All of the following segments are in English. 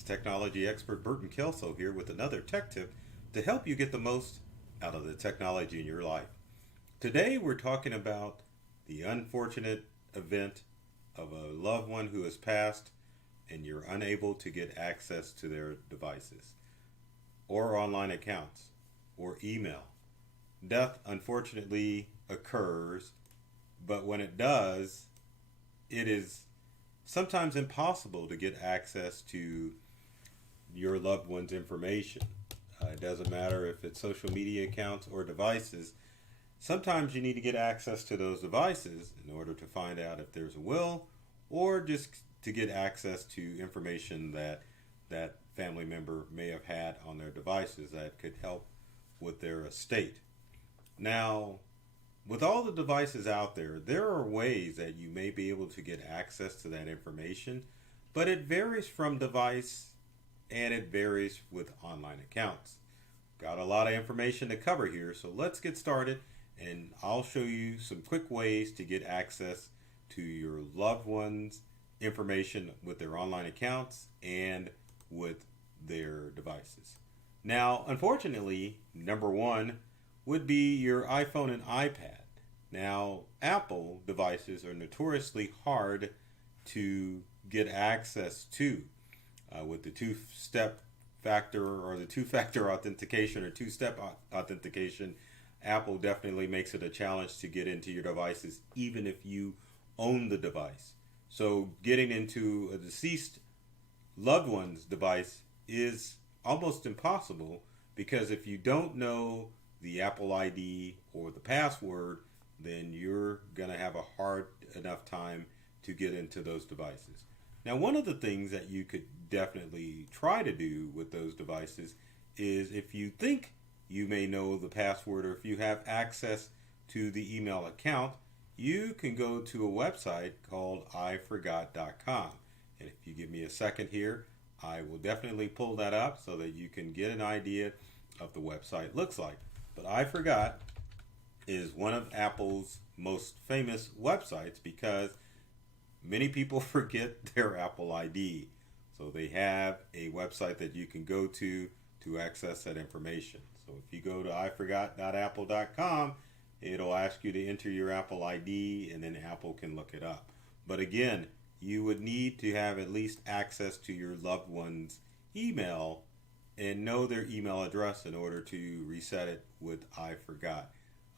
It's technology expert Burton Kelso here with another tech tip to help you get the most out of the technology in your life. Today we're talking about the unfortunate event of a loved one who has passed and you're unable to get access to their devices or online accounts or email. Death unfortunately occurs, but when it does, it is sometimes impossible to get access to your loved one's information. It doesn't matter if it's social media accounts or devices. Sometimes you need to get access to those devices in order to find out if there's a will or just to get access to information that that family member may have had on their devices that could help with their estate. Now, with all the devices out there, there are ways that you may be able to get access to that information, but it varies from device and it varies with online accounts. Got a lot of information to cover here, so let's get started and I'll show you some quick ways to get access to your loved ones' information with their online accounts and with their devices. Now, unfortunately, number one would be your iPhone and iPad. Now, Apple devices are notoriously hard to get access to with the two-step factor or the two-factor authentication or two-step authentication. Apple definitely makes it a challenge to get into your devices even if you own the device. So getting into a deceased loved one's device is almost impossible because if you don't know the Apple ID or the password, then you're going to have a hard enough time to get into those devices. Now, one of the things that you could definitely try to do with those devices is if you think you may know the password or if you have access to the email account, you can go to a website called iforgot.com. And if you give me a second here, I will definitely pull that up so that you can get an idea of the website looks like. But iForgot is one of Apple's most famous websites because many people forget their Apple ID. So they have a website that you can go to access that information. So if you go to iforgot.apple.com, it'll ask you to enter your Apple ID and then Apple can look it up. But again, you would need to have at least access to your loved one's email and know their email address in order to reset it with iForgot.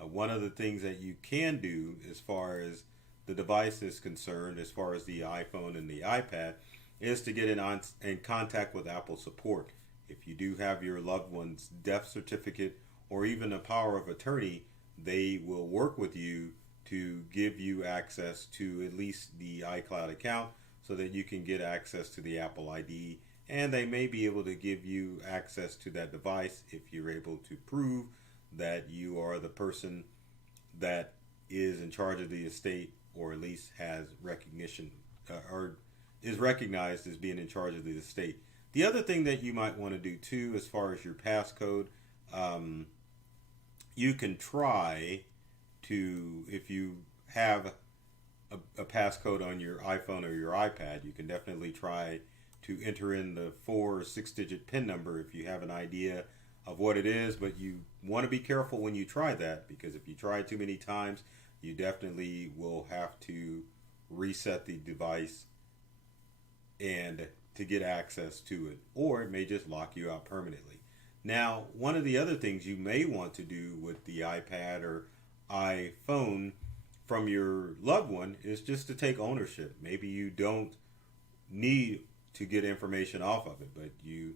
One of the things that you can do as far as the device is concerned, as far as the iPhone and the iPad, is to get in contact with Apple support. If you do have your loved one's death certificate or even a power of attorney, they will work with you to give you access to at least the iCloud account so that you can get access to the Apple ID, and they may be able to give you access to that device if you're able to prove that you are the person that is in charge of the estate or at least has recognition or is recognized as being in charge of the estate. The other thing that you might want to do too as far as your passcode, you can try to, if you have a passcode on your iPhone or your iPad, you can definitely try to enter in the 4 or 6 digit PIN number if you have an idea of what it is, but you want to be careful when you try that because if you try too many times, you definitely will have to reset the device and to get access to it, or it may just lock you out permanently. Now, one of the other things you may want to do with the iPad or iPhone from your loved one is just to take ownership. Maybe you don't need to get information off of it, but you,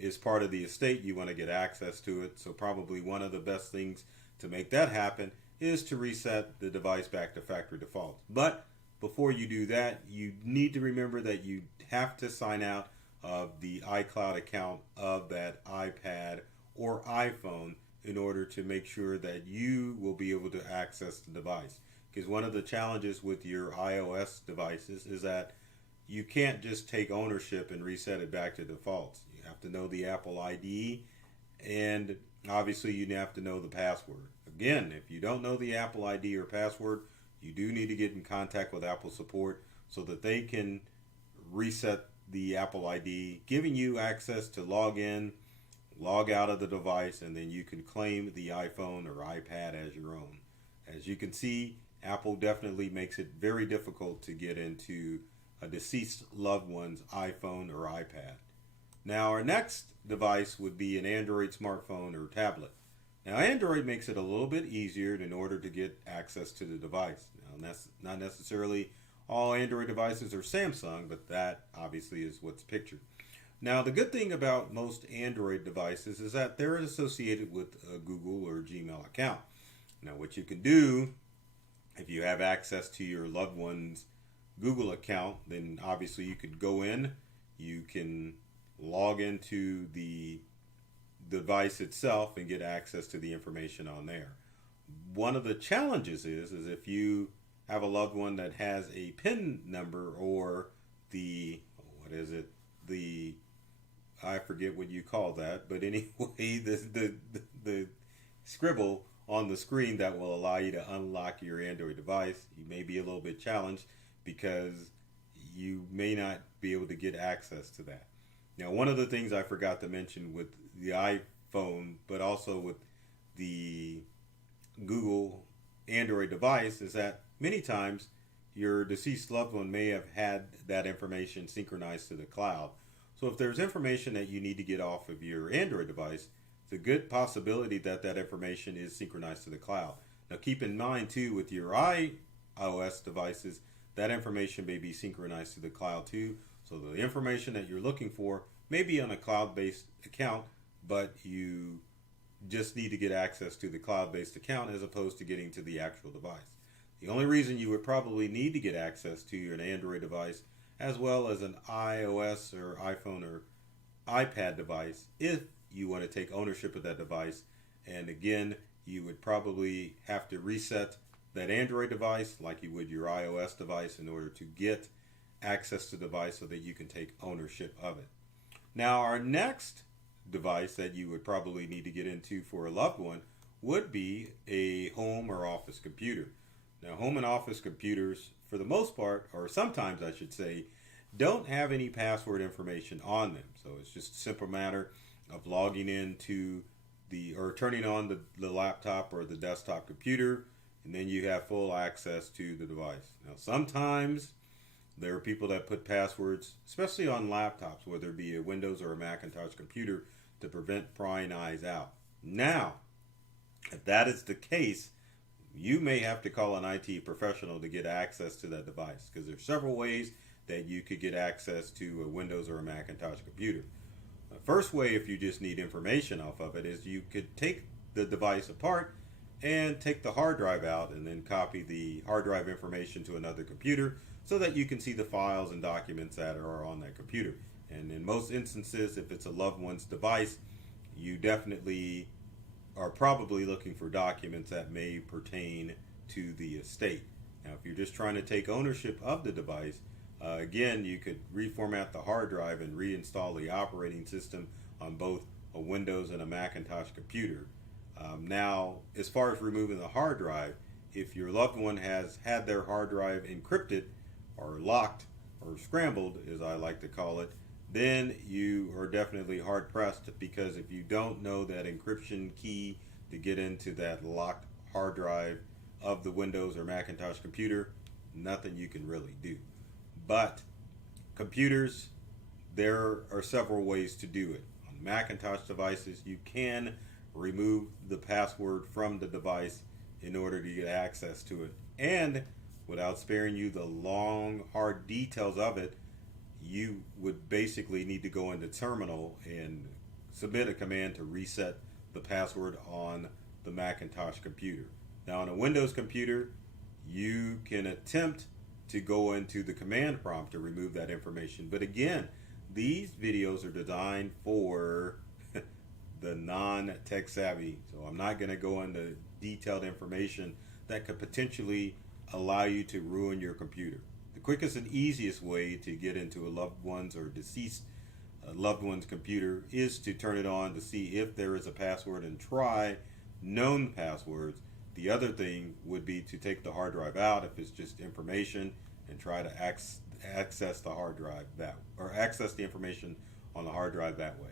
as part of the estate, you want to get access to it. So probably one of the best things to make that happen is to reset the device back to factory default. But before you do that, you need to remember that you have to sign out of the iCloud account of that iPad or iPhone in order to make sure that you will be able to access the device. Because one of the challenges with your iOS devices is that you can't just take ownership and reset it back to defaults. You have to know the Apple ID and obviously you have to know the password. Again, if you don't know the Apple ID or password, you do need to get in contact with Apple support so that they can reset the Apple ID, giving you access to log in, log out of the device, and then you can claim the iPhone or iPad as your own. As you can see, Apple definitely makes it very difficult to get into a deceased loved one's iPhone or iPad. Now, our next device would be an Android smartphone or tablet. Now, Android makes it a little bit easier in order to get access to the device. Now, that's not necessarily all Android devices are Samsung, but that obviously is what's pictured. Now, the good thing about most Android devices is that they're associated with a Google or Gmail account. Now, what you can do, if you have access to your loved one's Google account, then obviously you could go in, you can log into the device itself and get access to the information on there. One of the challenges is if you have a loved one that has a PIN number or I forget what you call that, but anyway, the scribble on the screen that will allow you to unlock your Android device, you may be a little bit challenged because you may not be able to get access to that. Now, one of the things I forgot to mention with the iPhone, but also with the Google Android device, is that many times your deceased loved one may have had that information synchronized to the cloud. So if there's information that you need to get off of your Android device, it's a good possibility that that information is synchronized to the cloud. Now, keep in mind too, with your iOS devices, that information may be synchronized to the cloud too. So the information that you're looking for may be on a cloud-based account, but you just need to get access to the cloud-based account as opposed to getting to the actual device. The only reason you would probably need to get access to your Android device as well as an iOS or iPhone or iPad device if you want to take ownership of that device. And again, you would probably have to reset that Android device like you would your iOS device in order to get access to the device so that you can take ownership of it. Now, our next device that you would probably need to get into for a loved one would be a home or office computer. Now, home and office computers, for the most part, or sometimes I should say, don't have any password information on them. So it's just a simple matter of logging into or turning on the laptop or the desktop computer, and then you have full access to the device. Now, sometimes there are people that put passwords, especially on laptops, whether it be a Windows or a Macintosh computer, to prevent prying eyes out. Now, if that is the case, you may have to call an IT professional to get access to that device, because there's several ways that you could get access to a Windows or a Macintosh computer. The first way, if you just need information off of it, is you could take the device apart and take the hard drive out and then copy the hard drive information to another computer so that you can see the files and documents that are on that computer. And in most instances, if it's a loved one's device, you definitely are probably looking for documents that may pertain to the estate. Now, if you're just trying to take ownership of the device, again, you could reformat the hard drive and reinstall the operating system on both a Windows and a Macintosh computer. Now, as far as removing the hard drive, if your loved one has had their hard drive encrypted or locked or scrambled, as I like to call it, then you are definitely hard pressed, because if you don't know that encryption key to get into that locked hard drive of the Windows or Macintosh computer, nothing you can really do. But computers, there are several ways to do it. On Macintosh devices, you can remove the password from the device in order to get access to it. And without sparing you the long, hard details of it, you would basically need to go into terminal and submit a command to reset the password on the Macintosh computer. Now, on a Windows computer, you can attempt to go into the command prompt to remove that information. But again, these videos are designed for the non-tech savvy. So I'm not going to go into detailed information that could potentially allow you to ruin your computer. The quickest and easiest way to get into a loved one's or deceased loved one's computer is to turn it on to see if there is a password and try known passwords. The other thing would be to take the hard drive out if it's just information and try to access the hard drive or access the information on the hard drive that way.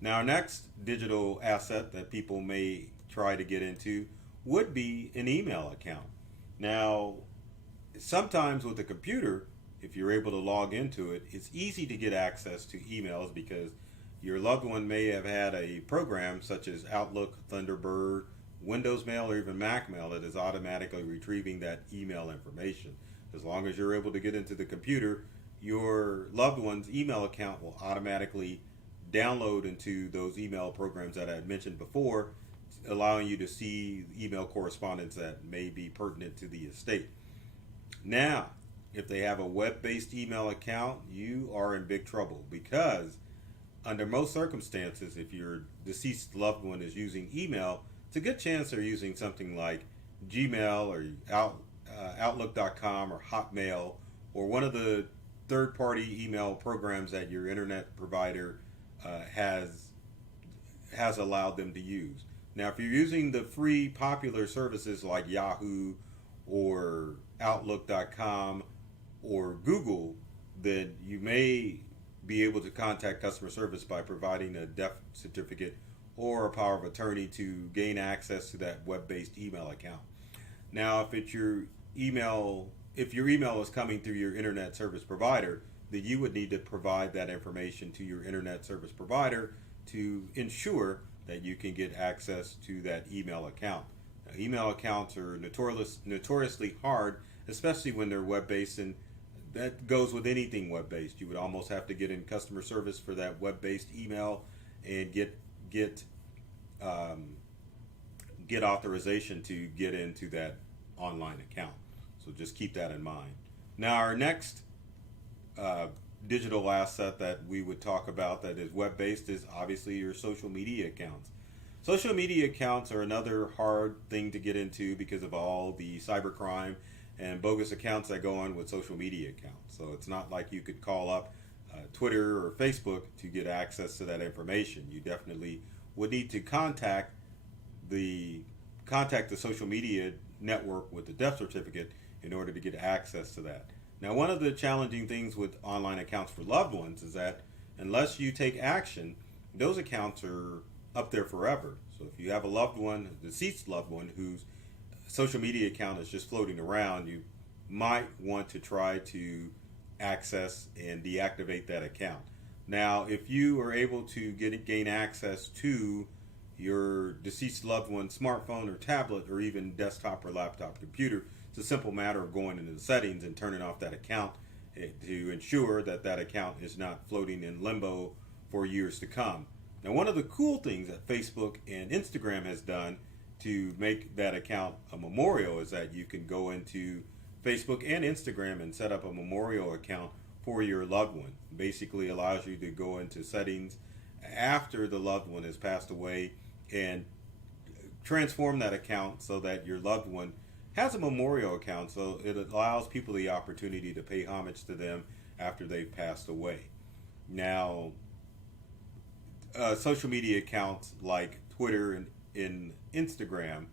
Now, our next digital asset that people may try to get into would be an email account. Now, sometimes with a computer, if you're able to log into it, it's easy to get access to emails because your loved one may have had a program such as Outlook, Thunderbird, Windows Mail, or even Mac Mail that is automatically retrieving that email information. As long as you're able to get into the computer, your loved one's email account will automatically download into those email programs that I had mentioned before, allowing you to see email correspondence that may be pertinent to the estate. Now, if they have a web-based email account, you are in big trouble because under most circumstances, if your deceased loved one is using email, it's a good chance they're using something like Gmail or Outlook.com or Hotmail or one of the third-party email programs that your internet provider has allowed them to use. Now, if you're using the free popular services like Yahoo or Outlook.com or Google, then you may be able to contact customer service by providing a death certificate or a power of attorney to gain access to that web-based email account. Now, if your email is coming through your internet service provider, then you would need to provide that information to your internet service provider to ensure that you can get access to that email account. Now, email accounts are notoriously hard, especially when they're web-based, and that goes with anything web-based. You would almost have to get in customer service for that web-based email and get authorization to get into that online account. So just keep that in mind. Now, our next digital asset that we would talk about that is web-based is obviously your social media accounts. Social media accounts are another hard thing to get into because of all the cybercrime and bogus accounts that go on with social media accounts. So it's not like you could call up Twitter or Facebook to get access to that information. You definitely would need to contact the social media network with the death certificate in order to get access to that. Now, one of the challenging things with online accounts for loved ones is that unless you take action, those accounts are up there forever. So if you have a loved one, a deceased loved one, whose social media account is just floating around, you might want to try to access and deactivate that account. Now, if you are able to gain access to your deceased loved one's smartphone or tablet or even desktop or laptop computer, it's a simple matter of going into the settings and turning off that account to ensure that that account is not floating in limbo for years to come. Now, one of the cool things that Facebook and Instagram has done to make that account a memorial is that you can go into Facebook and Instagram and set up a memorial account for your loved one. Basically allows you to go into settings after the loved one has passed away and transform that account so that your loved one has a memorial account, so it allows people the opportunity to pay homage to them after they've passed away. Now, social media accounts like Twitter and Instagram,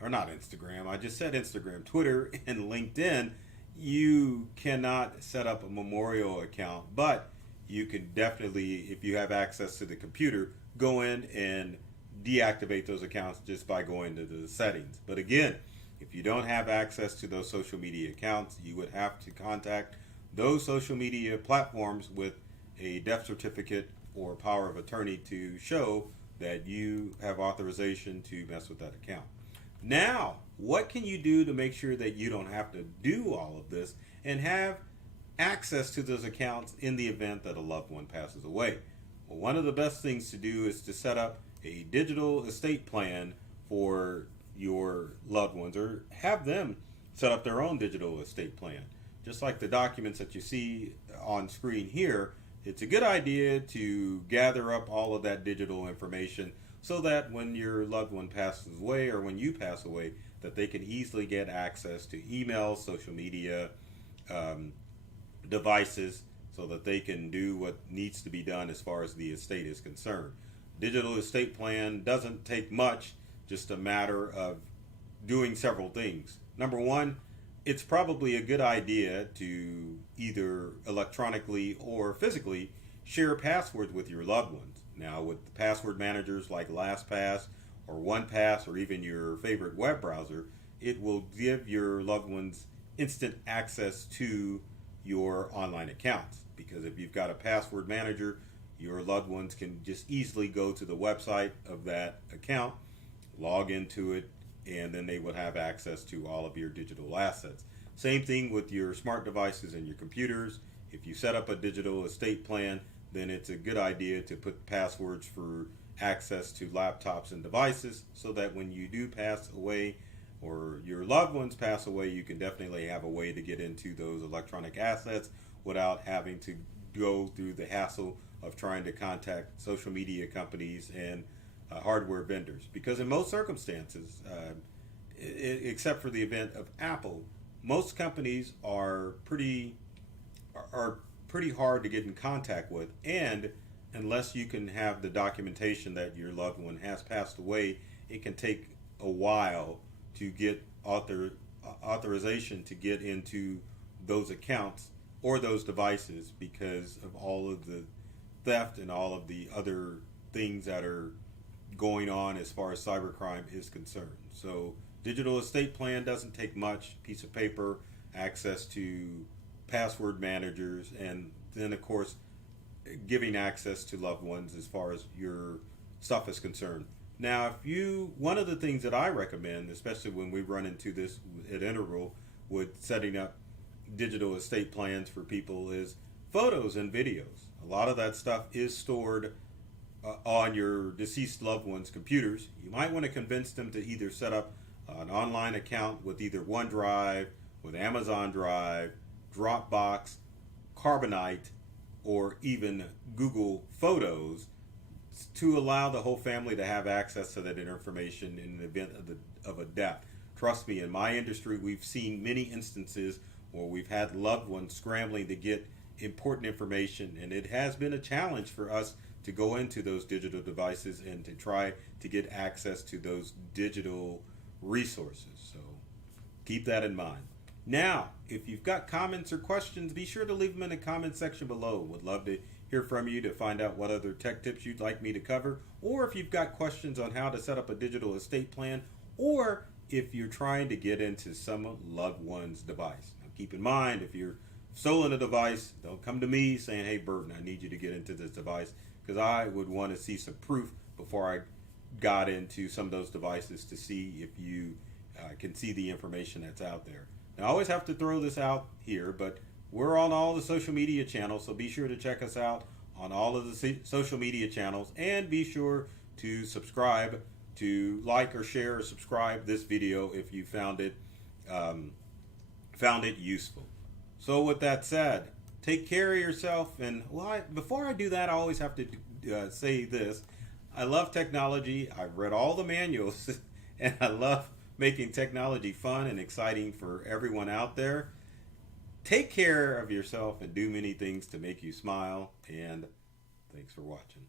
or not Instagram, I just said Instagram, Twitter and LinkedIn, you cannot set up a memorial account, but you can definitely, if you have access to the computer, go in and deactivate those accounts just by going to the settings. But again, if you don't have access to those social media accounts, you would have to contact those social media platforms with a death certificate or power of attorney to show that you have authorization to mess with that account. Now, what can you do to make sure that you don't have to do all of this and have access to those accounts in the event that a loved one passes away? Well, one of the best things to do is to set up a digital estate plan for your loved ones, or have them set up their own digital estate plan. Just like the documents that you see on screen here, it's a good idea to gather up all of that digital information so that when your loved one passes away or when you pass away, that they can easily get access to emails, social media, devices, so that they can do what needs to be done as far as the estate is concerned. Digital estate plan doesn't take much, just a matter of doing several things. Number one, it's probably a good idea to either electronically or physically share passwords with your loved ones. Now, with password managers like LastPass or OnePass or even your favorite web browser, it will give your loved ones instant access to your online accounts. Because if you've got a password manager, your loved ones can just easily go to the website of that account, log into it, and then they would have access to all of your digital assets. Same thing with your smart devices and your computers. If you set up a digital estate plan, then it's a good idea to put passwords for access to laptops and devices so that when you do pass away or your loved ones pass away, you can definitely have a way to get into those electronic assets without having to go through the hassle of trying to contact social media companies and hardware vendors. Because in most circumstances, except for the event of Apple, most companies are pretty hard to get in contact with, and unless you can have the documentation that your loved one has passed away, it can take a while to get authorization to get into those accounts or those devices because of all of the theft and all of the other things that are going on as far as cybercrime is concerned. So digital estate plan doesn't take much. Piece of paper, access to password managers, and then of course giving access to loved ones as far as your stuff is concerned. Now, one of the things that I recommend, especially when we run into this at Integral with setting up digital estate plans for people, is photos and videos. A lot of that stuff is stored on your deceased loved one's computers. You might want to convince them to either set up an online account with either OneDrive, with Amazon Drive, Dropbox, Carbonite, or even Google Photos to allow the whole family to have access to that information in the event of a death. Trust me, in my industry, we've seen many instances where we've had loved ones scrambling to get important information, and it has been a challenge for us to go into those digital devices and to try to get access to those digital resources. So keep that in mind. Now, if you've got comments or questions, be sure to leave them in the comment section below. Would love to hear from you to find out what other tech tips you'd like me to cover, or if you've got questions on how to set up a digital estate plan, or if you're trying to get into some loved one's device. Now, keep in mind, if you're stolen a device, don't come to me saying, hey, Burton, I need you to get into this device, because I would want to see some proof before I got into some of those devices to see if you can see the information that's out there. Now, I always have to throw this out here, but we're on all the social media channels, so be sure to check us out on all of the social media channels, and be sure to subscribe, to like or share or subscribe this video if you found it useful. So with that said, take care of yourself, and before I do that, I always have to say this. I love technology. I've read all the manuals, and I love making technology fun and exciting for everyone out there. Take care of yourself and do many things to make you smile, and thanks for watching.